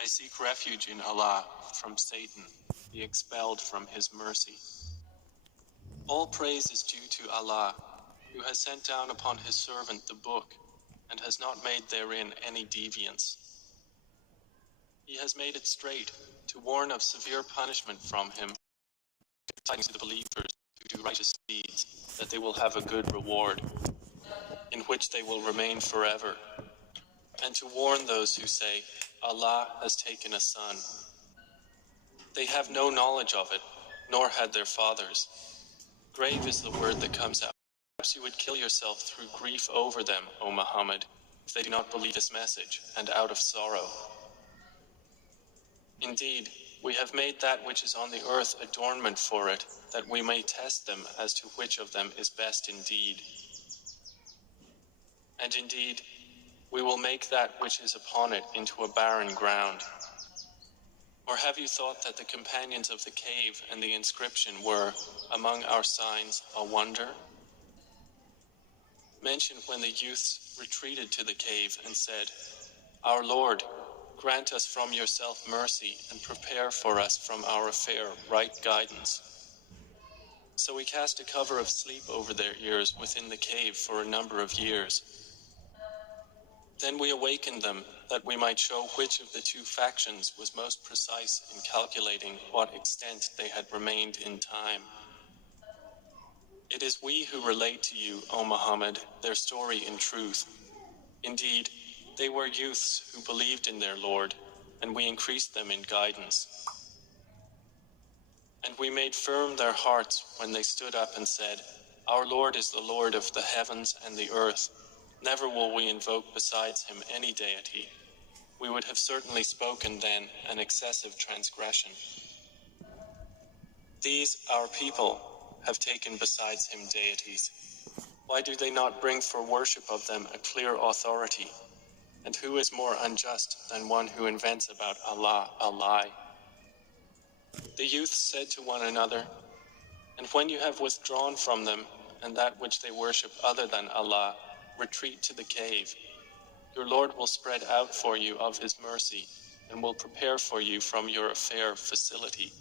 I seek refuge in Allah from Satan, be expelled from his mercy. All praise is due to Allah, who has sent down upon his servant the book, and has not made therein any deviance. He has made it straight, to warn of severe punishment from him, tidings to the believers who do righteous deeds, that they will have a good reward, in which they will remain forever, and to warn those who say, Allah has taken a son. They have no knowledge of it, nor had their fathers. Grave is the word that comes out. Perhaps you would kill yourself through grief over them, O Muhammad, if they do not believe this message, and out of sorrow. Indeed, we have made that which is on the earth adornment for it, that we may test them as to which of them is best indeed. And indeed, we will make that which is upon it into a barren ground. Or have you thought that the companions of the cave and the inscription were, among our signs, a wonder? Mention when the youths retreated to the cave and said, Our Lord, grant us from yourself mercy and prepare for us from our affair right guidance. So we cast a cover of sleep over their ears within the cave for a number of years. Then we awakened them, that we might show which of the two factions was most precise in calculating what extent they had remained in time. It is we who relate to you, O Muhammad, their story in truth. Indeed, they were youths who believed in their Lord, and we increased them in guidance. And we made firm their hearts when they stood up and said, Our Lord is the Lord of the heavens and the earth. Never will we invoke besides him any deity. We would have certainly spoken then an excessive transgression. These, our people, have taken besides him deities. Why do they not bring for worship of them a clear authority? And who is more unjust than one who invents about Allah a lie? The youth said to one another, And when you have withdrawn from them, and that which they worship other than Allah, retreat to the cave. Your Lord will spread out for you of his mercy, and will prepare for you from your affair facility.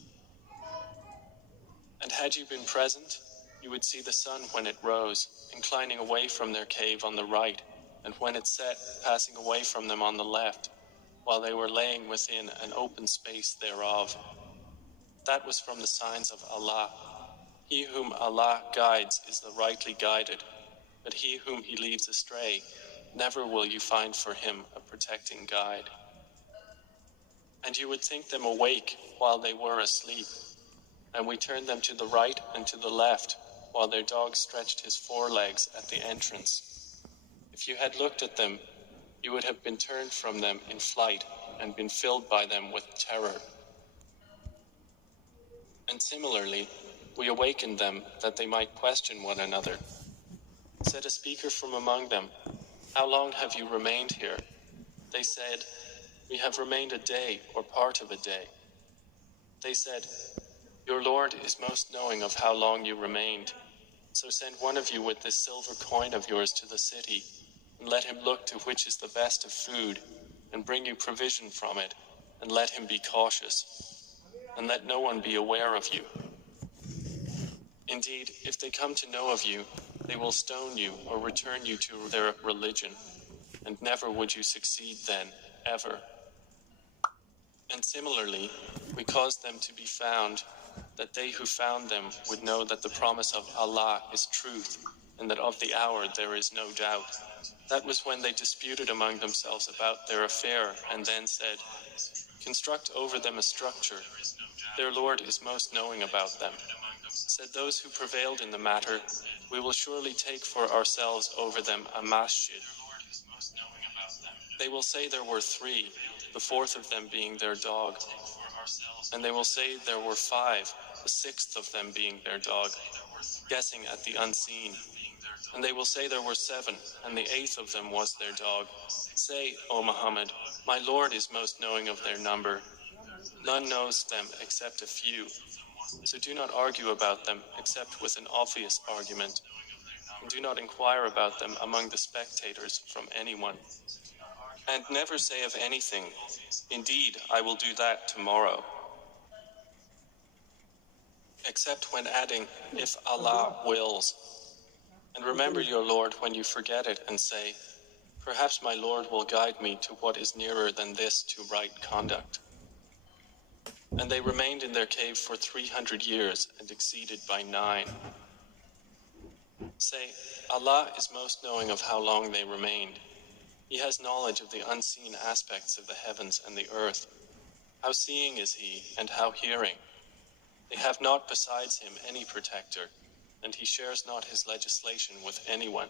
And had you been present, you would see the sun when it rose, inclining away from their cave on the right, and when it set, passing away from them on the left, while they were laying within an open space thereof. That was from the signs of Allah. He whom Allah guides is the rightly guided, but he whom he leads astray, never will you find for him a protecting guide. And you would think them awake while they were asleep, and we turned them to the right and to the left, while their dog stretched his forelegs at the entrance. If you had looked at them, you would have been turned from them in flight, and been filled by them with terror. And similarly, we awakened them that they might question one another. Said a speaker from among them, How long have you remained here? They said, We have remained a day or part of a day. They said, Your Lord is most knowing of how long you remained. So send one of you with this silver coin of yours to the city, and let him look to which is the best of food, and bring you provision from it, and let him be cautious, and let no one be aware of you. Indeed, if they come to know of you, they will stone you or return you to their religion, and never would you succeed then, ever. And similarly, we caused them to be found, that they who found them would know that the promise of Allah is truth, and that of the hour there is no doubt. That was when they disputed among themselves about their affair, and then said, Construct over them a structure. Their Lord is most knowing about them. Said those who prevailed in the matter, We will surely take for ourselves over them a masjid. They will say there were 3, the 4th of them being their dog. And they will say there were 5, the 6th of them being their dog, guessing at the unseen. And they will say there were 7, and the 8th of them was their dog. Say, O Muhammad, my Lord is most knowing of their number. None knows them except a few. So do not argue about them except with an obvious argument, and do not inquire about them among the spectators from anyone. And never say of anything, "Indeed, I will do that tomorrow," except when adding, "If Allah wills." And remember your Lord when you forget it and say, "Perhaps my Lord will guide me to what is nearer than this to right conduct." And they remained in their cave for 300 years and exceeded by 9. Say, Allah is most knowing of how long they remained. He has knowledge of the unseen aspects of the heavens and the earth. How seeing is He, and how hearing. They have not besides Him any protector, and He shares not His legislation with anyone.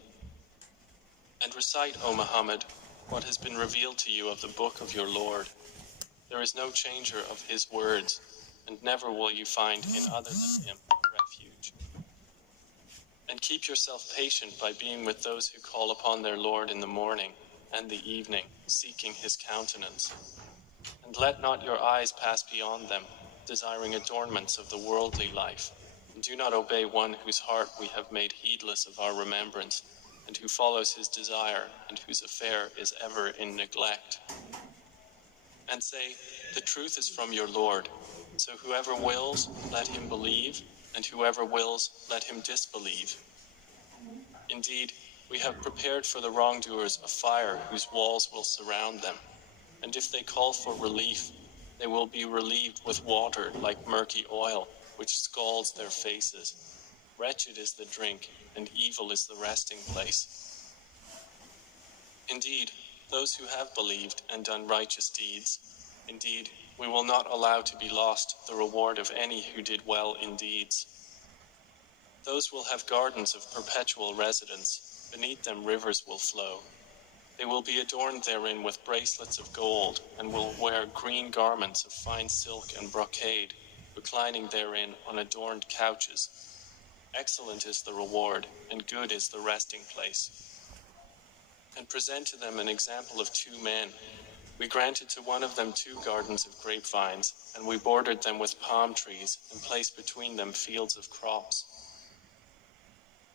And recite, O Muhammad, what has been revealed to you of the book of your Lord. There is no changer of His words, and never will you find in other than Him refuge. And keep yourself patient by being with those who call upon their Lord in the morning and the evening, seeking His countenance. And let not your eyes pass beyond them, desiring adornments of the worldly life. And do not obey one whose heart we have made heedless of our remembrance, and who follows his desire, and whose affair is ever in neglect. And say, the truth is from your Lord, so whoever wills, let him believe, and whoever wills, let him disbelieve. Indeed, we have prepared for the wrongdoers a fire whose walls will surround them, and if they call for relief, they will be relieved with water like murky oil, which scalds their faces. Wretched is the drink, and evil is the resting place. Indeed, those who have believed and done righteous deeds, indeed, we will not allow to be lost the reward of any who did well in deeds. Those will have gardens of perpetual residence, beneath them rivers will flow. They will be adorned therein with bracelets of gold, and will wear green garments of fine silk and brocade, reclining therein on adorned couches. Excellent is the reward, and good is the resting place. And present to them an example of 2 men. We granted to one of them 2 gardens of grapevines, and we bordered them with palm trees, and placed between them fields of crops.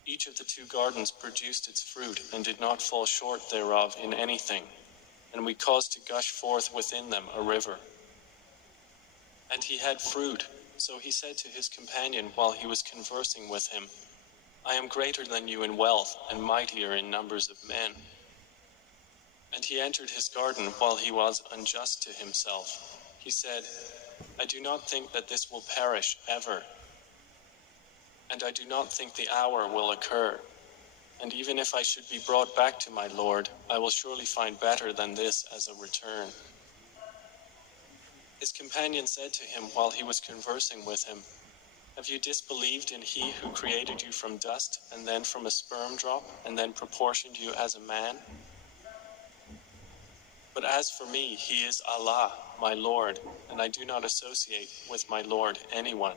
Each of the 2 gardens produced its fruit, and did not fall short thereof in anything, and we caused to gush forth within them a river. And he had fruit, so he said to his companion while he was conversing with him, I am greater than you in wealth, and mightier in numbers of men. And he entered his garden while he was unjust to himself. He said, I do not think that this will perish ever, and I do not think the hour will occur. And even if I should be brought back to my Lord, I will surely find better than this as a return. His companion said to him while he was conversing with him, Have you disbelieved in He who created you from dust, and then from a sperm drop, and then proportioned you as a man? But as for me, He is Allah, my Lord, and I do not associate with my Lord anyone.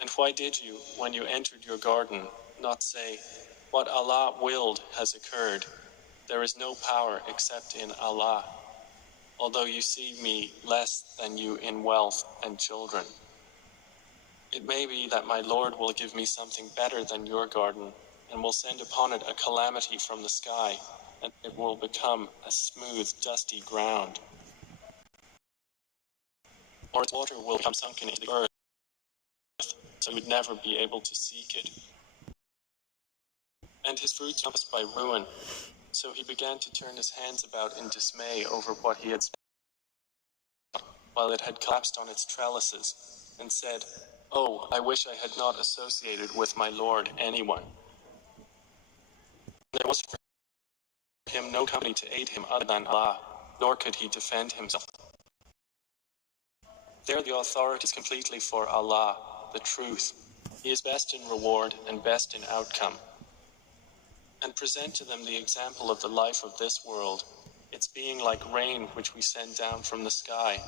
And why did you, when you entered your garden, not say, What Allah willed has occurred. There is no power except in Allah, although you see me less than you in wealth and children. It may be that my Lord will give me something better than your garden, and will send upon it a calamity from the sky, and it will become a smooth, dusty ground. Or its water will become sunken into the earth, so you would never be able to seek it. And his fruits were by ruin, so he began to turn his hands about in dismay over what he had spent, while it had collapsed on its trellises, and said, Oh, I wish I had not associated with my Lord anyone. There was for him no company to aid him other than Allah, nor could he defend himself. There the authority is completely for Allah, the truth. He is best in reward and best in outcome. And present to them the example of the life of this world, its being like rain which we send down from the sky,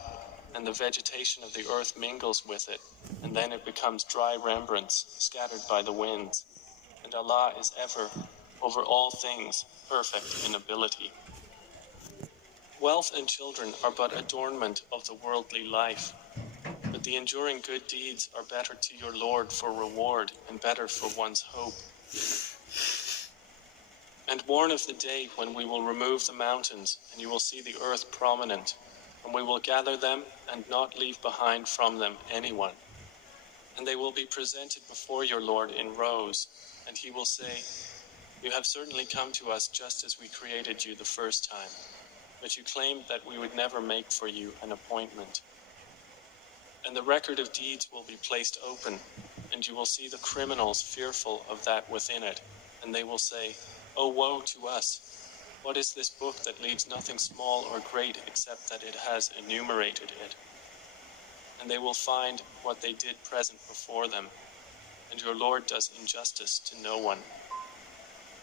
and the vegetation of the earth mingles with it, and then it becomes dry rembrance, scattered by the winds. And Allah is ever, over all things, perfect in ability. Wealth and children are but adornment of the worldly life, but the enduring good deeds are better to your Lord for reward and better for one's hope. And warn of the day when we will remove the mountains, and you will see the earth prominent, and we will gather them and not leave behind from them anyone. And they will be presented before your Lord in rows, and he will say, "You have certainly come to us just as we created you the first time, but you claimed that we would never make for you an appointment." And the record of deeds will be placed open, and you will see the criminals fearful of that within it, and they will say, "Oh, woe to us! What is this book that leaves nothing small or great except that it has enumerated it?" And they will find what they did present before them, and your Lord does injustice to no one.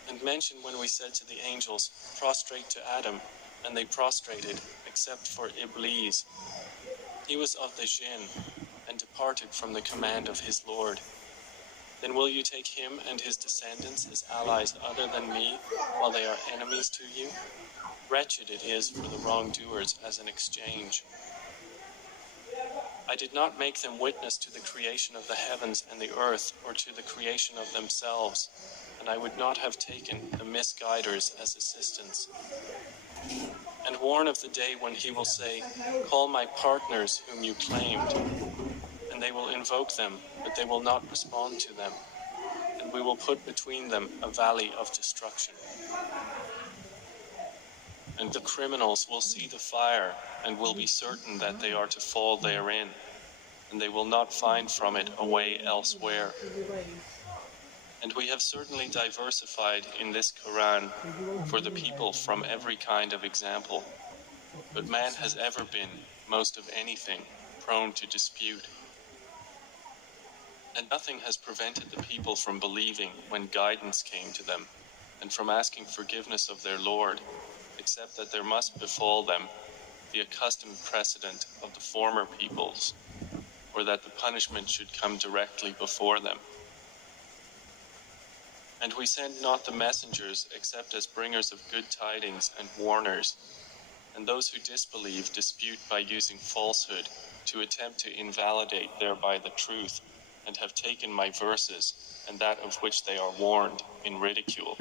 And mention when we said to the angels, "Prostrate to Adam," and they prostrated, except for Iblis. He was of the jinn, and departed from the command of his Lord. Then will you take him and his descendants as allies other than me, while they are enemies to you? Wretched it is for the wrongdoers as an exchange. I did not make them witness to the creation of the heavens and the earth, or to the creation of themselves, and I would not have taken the misguiders as assistants. And warn of the day when he will say, "Call my partners whom you claimed," and they will invoke them, but they will not respond to them, and we will put between them a valley of destruction. And the criminals will see the fire, and will be certain that they are to fall therein, and they will not find from it a way elsewhere. And we have certainly diversified in this Qur'an for the people from every kind of example, but man has ever been, most of anything, prone to dispute. And nothing has prevented the people from believing when guidance came to them, and from asking forgiveness of their Lord, except that there must befall them the accustomed precedent of the former peoples, or that the punishment should come directly before them. And we send not the messengers except as bringers of good tidings and warners, and those who disbelieve dispute by using falsehood to attempt to invalidate thereby the truth, and have taken my verses, and that of which they are warned, in ridicule.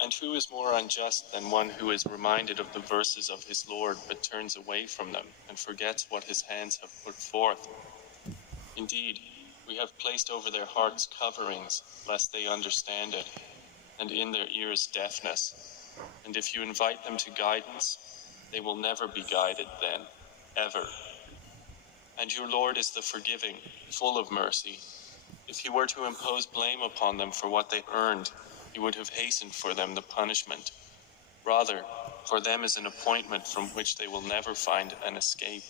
And who is more unjust than one who is reminded of the verses of his Lord, but turns away from them, and forgets what his hands have put forth? Indeed, we have placed over their hearts coverings, lest they understand it, and in their ears deafness. And if you invite them to guidance, they will never be guided then, ever. And your Lord is the forgiving, full of mercy. If he were to impose blame upon them for what they earned, he would have hastened for them the punishment. Rather, for them is an appointment from which they will never find an escape.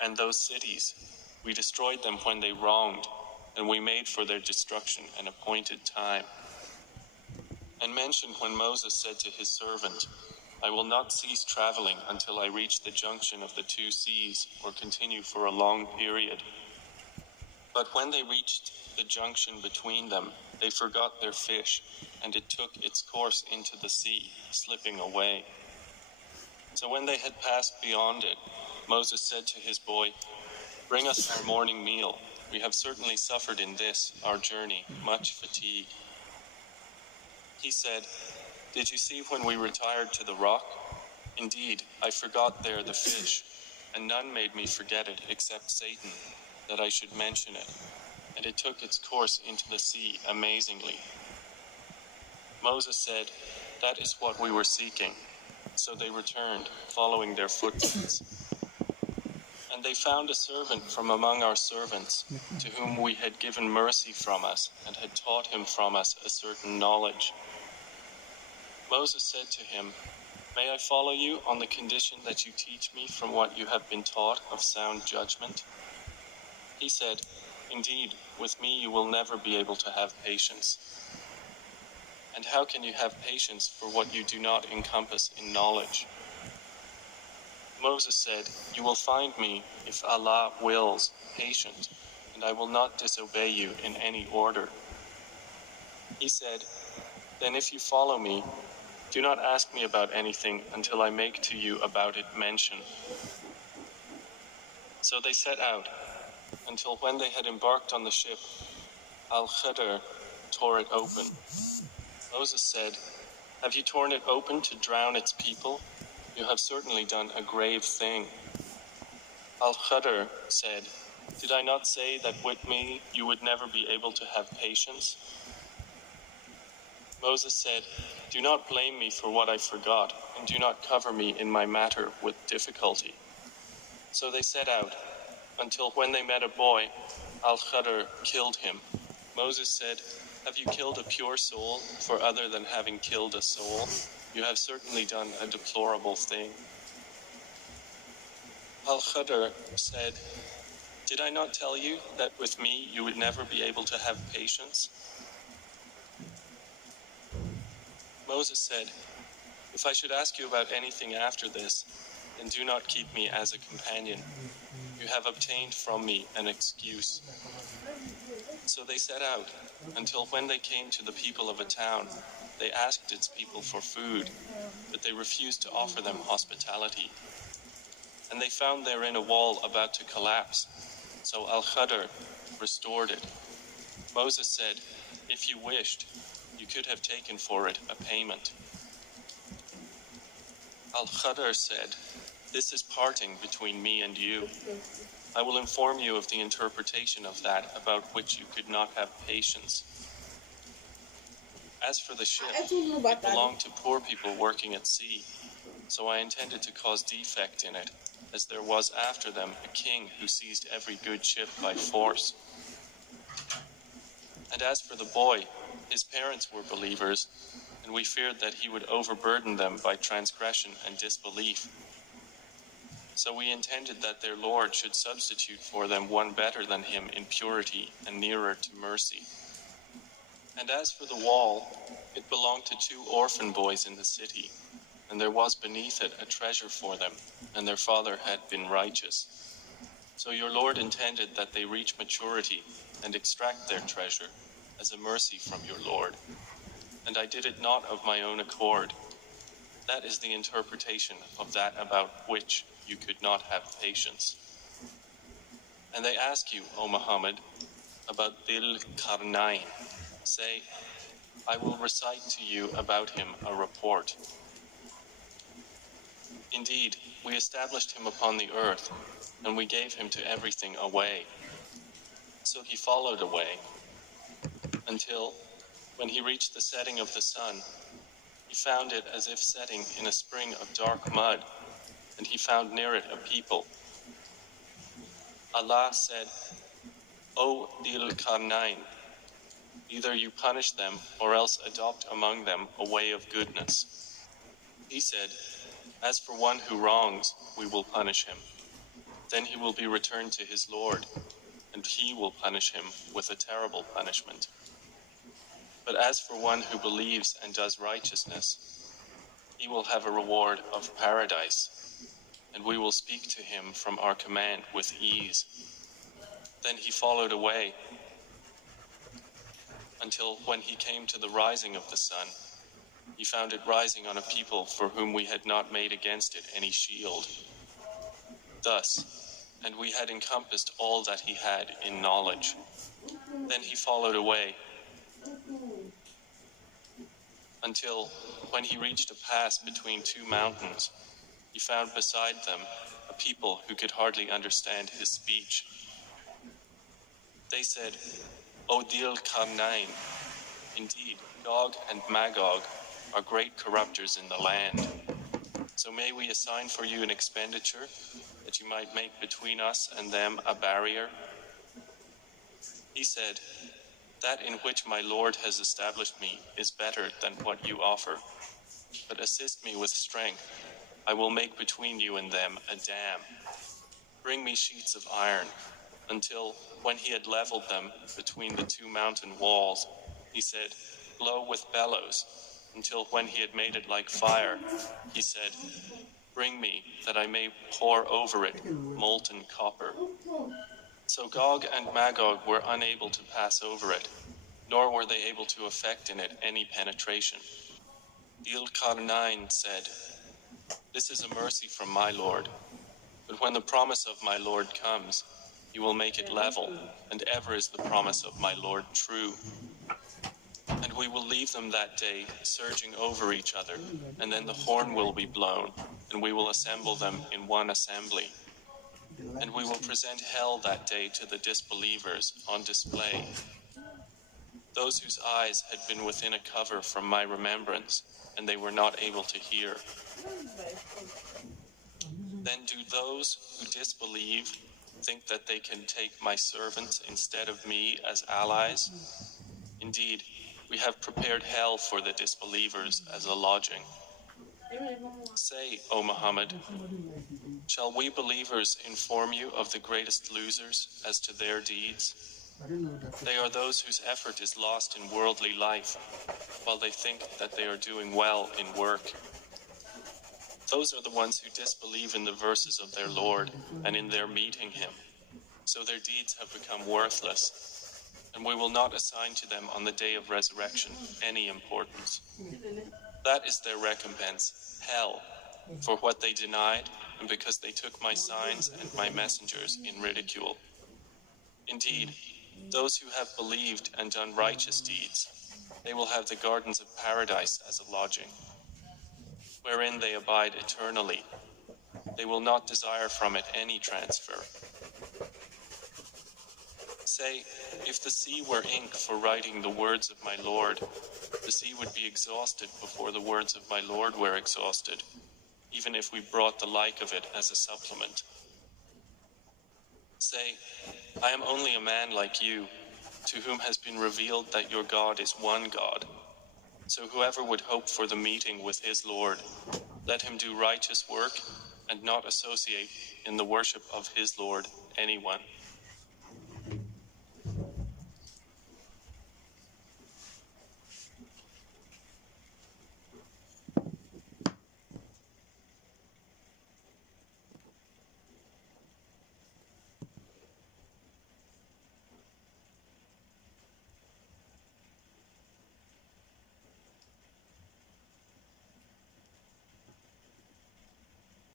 And those cities, we destroyed them when they wronged, and we made for their destruction an appointed time. And mention when Moses said to his servant, "I will not cease traveling until I reach the junction of the two seas, or continue for a long period." But when they reached the junction between them, they forgot their fish, and it took its course into the sea, slipping away. So when they had passed beyond it, Moses said to his boy, "Bring us our morning meal. We have certainly suffered in this, our journey, much fatigue." He said, "Did you see when we retired to the rock? Indeed, I forgot there the fish, and none made me forget it except Satan, that I should mention it, and it took its course into the sea amazingly." Moses said, "That is what we were seeking." So they returned, following their footprints. And they found a servant from among our servants, to whom we had given mercy from us, and had taught him from us a certain knowledge. Moses said to him, "May I follow you on the condition that you teach me from what you have been taught of sound judgment?" He said, "Indeed, with me you will never be able to have patience." "And how can you have patience for what you do not encompass in knowledge?" Moses said, "You will find me, if Allah wills, patient, and I will not disobey you in any order." He said, "Then if you follow me, Do not ask me about anything until I make to you about it mention. So they set out, until when they had embarked on the ship, Al-Khidr tore it open. Moses said, "Have you torn it open to drown its people? You have certainly done a grave thing." Al-Khidr said, "Did I not say that with me you would never be able to have patience?" Moses said, "Do not blame me for what I forgot, and do not cover me in my matter with difficulty." So they set out, until when they met a boy, Al-Khidr killed him. Moses said, "Have you killed a pure soul for other than having killed a soul? You have certainly done a deplorable thing." Al-Khidr said, "Did I not tell you that with me you would never be able to have patience?" Moses said, "If I should ask you about anything after this, then do not keep me as a companion. You have obtained from me an excuse." So they set out, until when they came to the people of a town, they asked its people for food, but they refused to offer them hospitality. And they found therein a wall about to collapse, so Al-Khidr restored it. Moses said, "If you wished, you could have taken for it a payment." Al-Khidr said, "This is parting between me and you. I will inform you of the interpretation of that about which you could not have patience. As for the ship, it belonged to poor people working at sea, so I intended to cause defect in it, as there was after them a king who seized every good ship by force. And as for the boy, his parents were believers, and we feared that he would overburden them by transgression and disbelief. So we intended that their Lord should substitute for them one better than him in purity and nearer to mercy. And as for the wall, it belonged to 2 orphan boys in the city, and there was beneath it a treasure for them, and their father had been righteous. So your Lord intended that they reach maturity and extract their treasure as a mercy from your Lord. And I did it not of my own accord. That is the interpretation of that about which you could not have patience. And they ask you, O Muhammad, about Dhil Qarnayn. Say, I will recite to you about him a report. Indeed, we established him upon the earth, and we gave him to everything away. So he followed away, until, when he reached the setting of the sun, he found it as if setting in a spring of dark mud, and he found near it a people. Allah said, O Dhil Qarnayn, either you punish them or else adopt among them a way of goodness. He said, as for one who wrongs, we will punish him. Then he will be returned to his Lord, and he will punish him with a terrible punishment. But as for one who believes and does righteousness, he will have a reward of paradise, and we will speak to him from our command with ease. Then he followed away, until when he came to the rising of the sun, he found it rising on a people for whom we had not made against it any shield. Thus, and we had encompassed all that he had in knowledge. Then he followed away, until, when he reached a pass between 2 mountains, he found beside them a people who could hardly understand his speech. They said, O Dhil Qarnayn, indeed, Gog and Magog are great corruptors in the land. So may we assign for you an expenditure, that you might make between us and them a barrier? He said, that in which my Lord has established me is better than what you offer. But assist me with strength. I will make between you and them a dam. Bring me sheets of iron, until, when he had leveled them between the 2 mountain walls, he said, blow with bellows, until when he had made it like fire, he said, bring me, that I may pour over it molten copper. So Gog and Magog were unable to pass over it, nor were they able to effect in it any penetration. Dhul-Qarnayn said, "This is a mercy from my Lord, but when the promise of my Lord comes, He will make it level, and ever is the promise of my Lord true. And we will leave them that day surging over each other, and then the horn will be blown, and we will assemble them in one assembly. And we will present hell that day to the disbelievers on display. Those whose eyes had been within a cover from my remembrance, and they were not able to hear. Then do those who disbelieve think that they can take my servants instead of me as allies? Indeed, we have prepared hell for the disbelievers as a lodging. Say, O Muhammad, shall we believers inform you of the greatest losers as to their deeds? They are those whose effort is lost in worldly life, while they think that they are doing well in work. Those are the ones who disbelieve in the verses of their Lord and in their meeting Him, so their deeds have become worthless, and we will not assign to them on the day of resurrection any importance. That is their recompense, hell, for what they denied, and because they took my signs and my messengers in ridicule. Indeed, those who have believed and done righteous deeds, they will have the gardens of paradise as a lodging, wherein they abide eternally. They will not desire from it any transfer. Say, if the sea were ink for writing the words of my Lord, the sea would be exhausted before the words of my Lord were exhausted, even if we brought the like of it as a supplement. Say, I am only a man like you, to whom has been revealed that your God is one God. So whoever would hope for the meeting with his Lord, let him do righteous work and not associate in the worship of his Lord anyone.